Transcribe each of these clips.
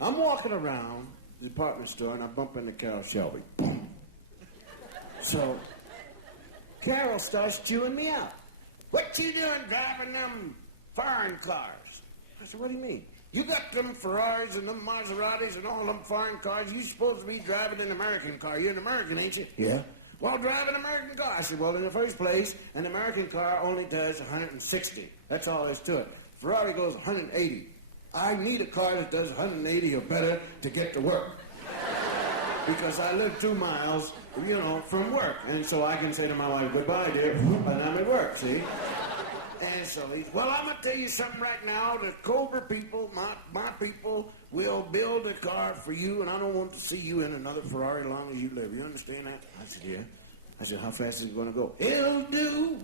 I'm walking around the department store and I bump into Carroll Shelby. Boom. So Carroll starts chewing me out. What you doing driving them foreign cars? I said, what do you mean? You got them Ferraris and them Maseratis and all them foreign cars. You supposed to be driving an American car. You're an American, ain't you? Yeah. Well, drive an American car. I said, well, in the first place, an American car only does 160. That's all there is to it. Ferrari goes 180. I need a car that does 180 or better to get to work. Because I live 2 miles, from work. And so I can say to my wife, goodbye, dear, and I'm at work, see? And so he's, well, I'm going to tell you something right now. The Cobra people, my people, will build a car for you, and I don't want to see you in another Ferrari as long as you live. You understand that? I said, yeah. I said, how fast is it going to go? It'll do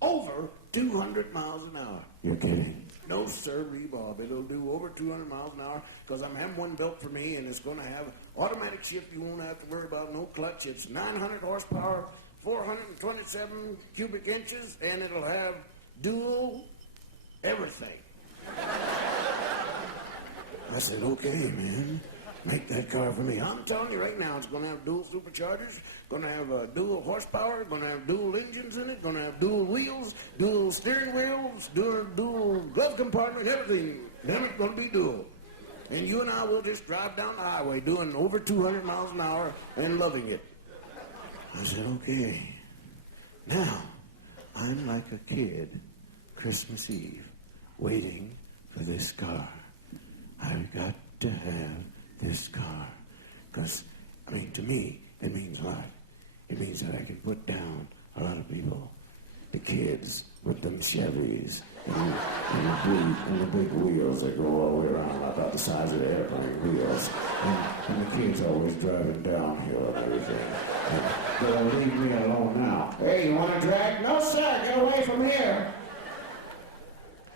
over 200 miles an hour. You're kidding? No, sir, Bob. It'll do over 200 miles an hour because I'm having one built for me, and it's going to have automatic shift. You won't have to worry about no clutch. It's 900 horsepower, 427 cubic inches, and it'll have dual everything. I said, okay, man. Make that car for me. I'm telling you right now, it's going to have dual superchargers, going to have dual horsepower, going to have dual engines in it, going to have dual wheels, dual steering wheels, dual glove compartment, everything. Then it's going to be dual. And you and I will just drive down the highway doing over 200 miles an hour and loving it. I said, okay. Now, I'm like a kid, Christmas Eve, waiting for this car. I've got to have this car. Because, to me, it means a lot. It means that I can put down a lot of people. The kids with them Chevys and the big wheels that go all the way around about the size of the airplane wheels. And the kids always driving downhill and everything. They'll leave me alone now. Hey, you want to drag? No, sir, get away from here.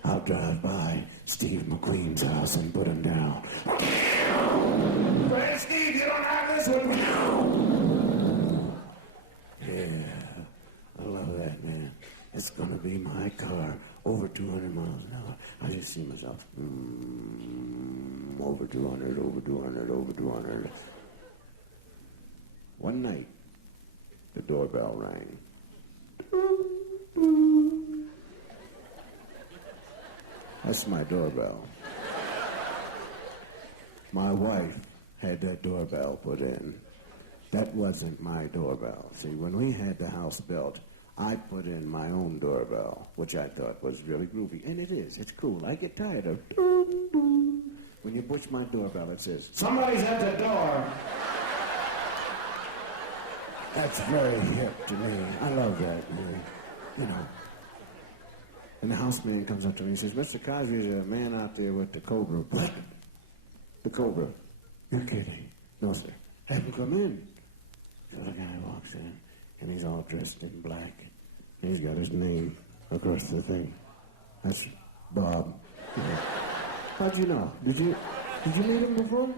I'll drive by Steve McQueen's house and put him down. Hey, Steve, you don't have this one. Yeah, I love that, man. It's going to be my car, over 200 miles an hour. I just see myself, over 200, over 200, over 200. One night, the doorbell rang. That's my doorbell. My wife had that doorbell put in. That wasn't my doorbell. See, when we had the house built, I put in my own doorbell, which I thought was really groovy. And it is. It's cool. I get tired of when you push my doorbell, it says, somebody's at the door. That's very hip to me. I love that, man. And the houseman comes up to me and says, Mr. Cosby, there's a man out there with the Cobra. What? The Cobra? You're kidding. No, sir. Have him come in. So the guy walks in, and he's all dressed in black. And he's got his name across the thing. That's Bob. Yeah. How'd you know? Did you meet him before?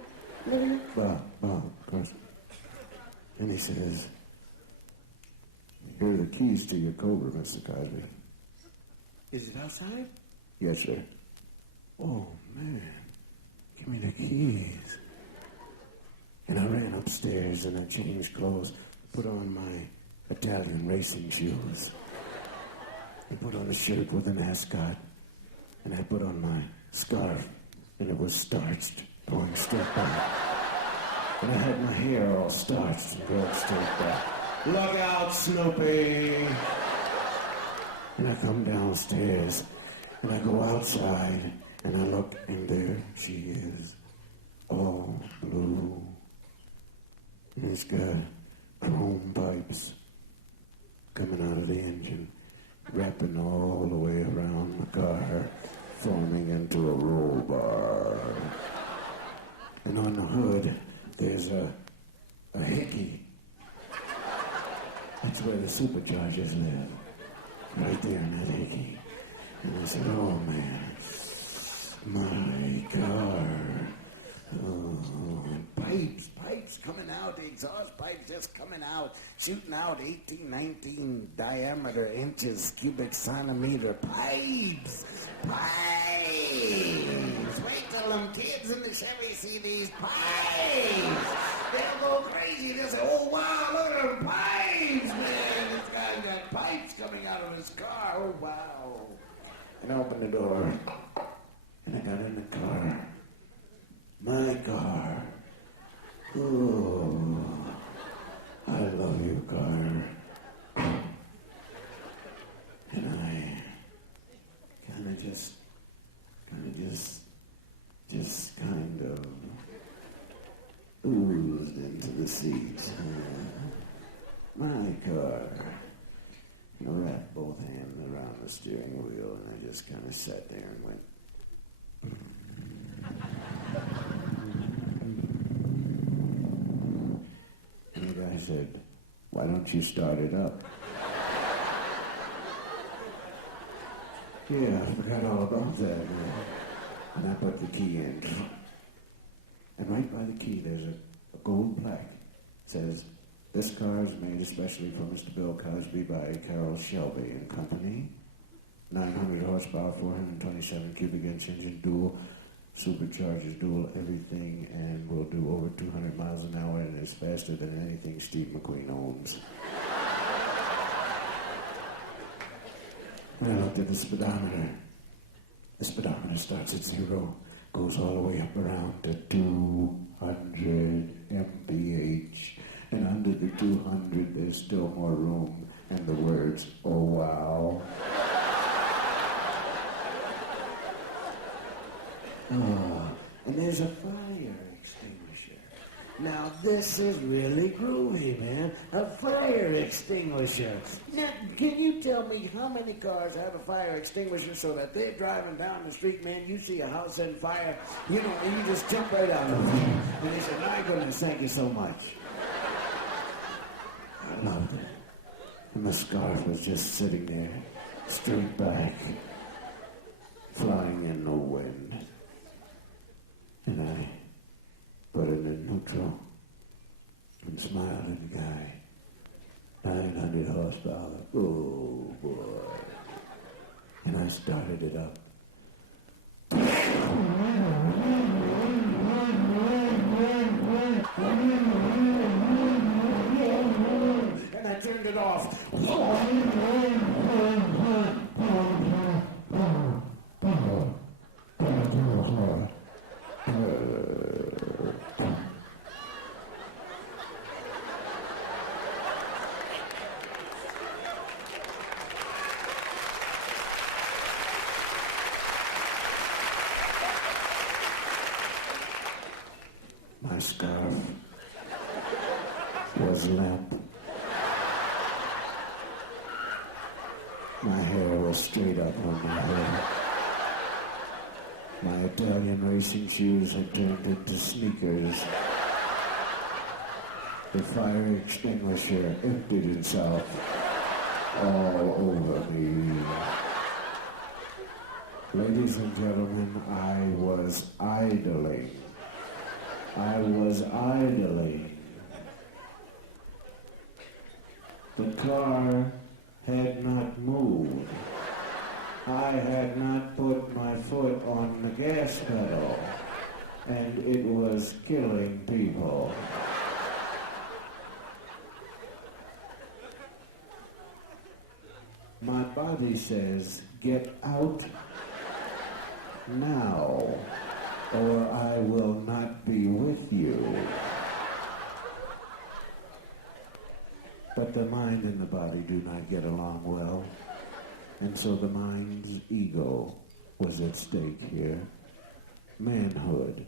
Maybe? Bob, of course. And he says, here are the keys to your Cobra, Mr. Cosby. Is it outside? Yes, sir. Oh, man. Give me the keys. And I ran upstairs and I changed clothes, put on my Italian racing shoes. I put on a shirt with an ascot. And I put on my scarf. And it was starched, going straight back. And I had my hair all starched and going straight back. Look out, Snoopy! And I come downstairs, and I go outside, and I look, and there she is, all blue. And it's got chrome pipes coming out of the engine, wrapping all the way around the car, forming into a roll bar. And on the hood, there's a hickey. That's where the superchargers live. Right there in that hickey. And I said, oh, man, my car. Oh, pipes coming out, the exhaust pipes just coming out, shooting out 18, 19 diameter inches, cubic centimeter pipes. Wait till them young kids in the Chevy see these pipes. They'll go crazy. They'll say, oh, wow, look at them pipes, man. This guy's got pipes coming out of his car. Oh, wow. And I opened the door, and I got in the car. My car. Oh, I love you, car. And I kind of just oozed into the seat. My car. I wrapped both hands around the steering wheel, and I just kind of sat there and went. And the guy said, why don't you start it up? Yeah, I forgot all about that. And I put the key in. And right by the key, there's a gold plaque. It says, this car is made especially for Mr. Bill Cosby by Carroll Shelby and Company. 900 horsepower, 427 cubic inch engine, dual superchargers, dual everything, and will do over 200 miles an hour, and is faster than anything Steve McQueen owns. When I looked at the speedometer starts at 0, goes all the way up around to 200 MPH. And under the 200, there's still more room. And the words, oh, wow. Oh, and there's a fire extinguisher. Now, this is really groovy, man. A fire extinguisher. Now, can you tell me how many cars have a fire extinguisher so that they're driving down the street, man, you see a house on fire, and you just jump right out of it. And they say, my goodness, thank you so much. I loved it. And the scarf was just sitting there, straight back, flying in the wind. And I put it in neutral and smiled at the guy. 900 horsepower. Oh, boy. And I started it up. And I turned it off. My scarf was limp. My hair was straight up on my head. My Italian racing shoes had turned into sneakers. The fire extinguisher emptied itself all over me. Ladies and gentlemen, I was idling. The car had not moved. I had not put my foot on the gas pedal, and it was killing people. My body says, get out now, or I will not be with you. But the mind and the body do not get along well. And so the mind's ego was at stake here. Manhood.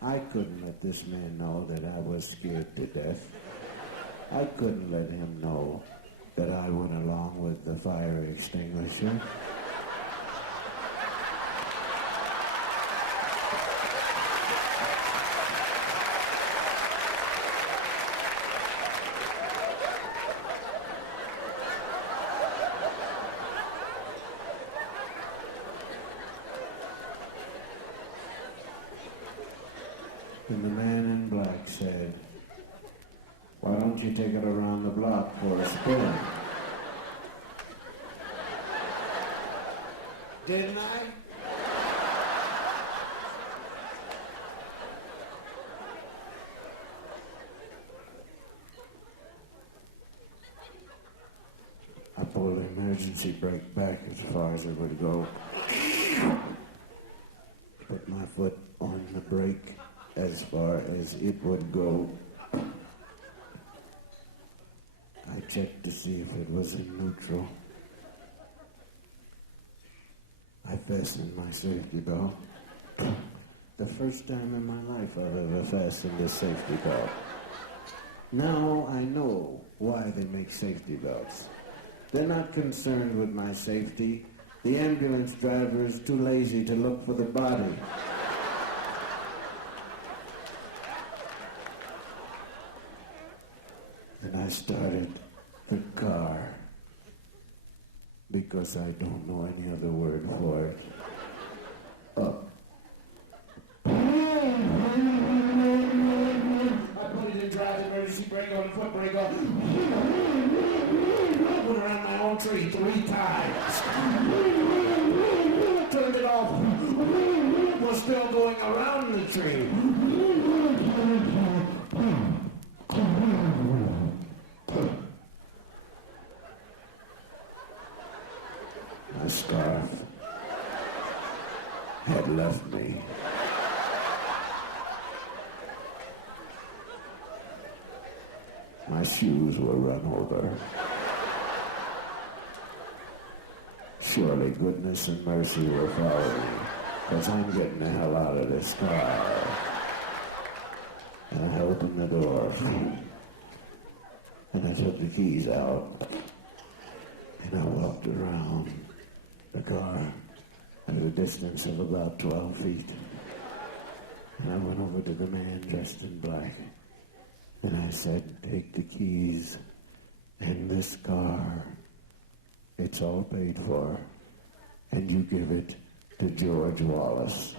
I couldn't let this man know that I was scared to death. I couldn't let him know that I went along with the fire extinguisher. And the man in black said, why don't you take it around the block for a spin? Didn't I? emergency brake back as far as it would go. Put my foot on the brake as far as it would go. I checked to see if it was in neutral. I fastened my safety belt. The first time in my life I've ever fastened a safety belt. Now I know why they make safety belts. They're not concerned with my safety. The ambulance driver is too lazy to look for the body. And I started the car because I don't know any other word for it. Up. I put it in drive, emergency brake on, foot brake on. Put it on my own tree 3 times. Turned it off. Was still going around the tree. My scarf had left me. My shoes were run over. Surely goodness and mercy will follow me, because I'm getting the hell out of this car. And I opened the door, and I took the keys out, and I walked around the car at a distance of about 12 feet. And I went over to the man dressed in black, and I said, take the keys and this car. It's all paid for, and you give it to George Wallace.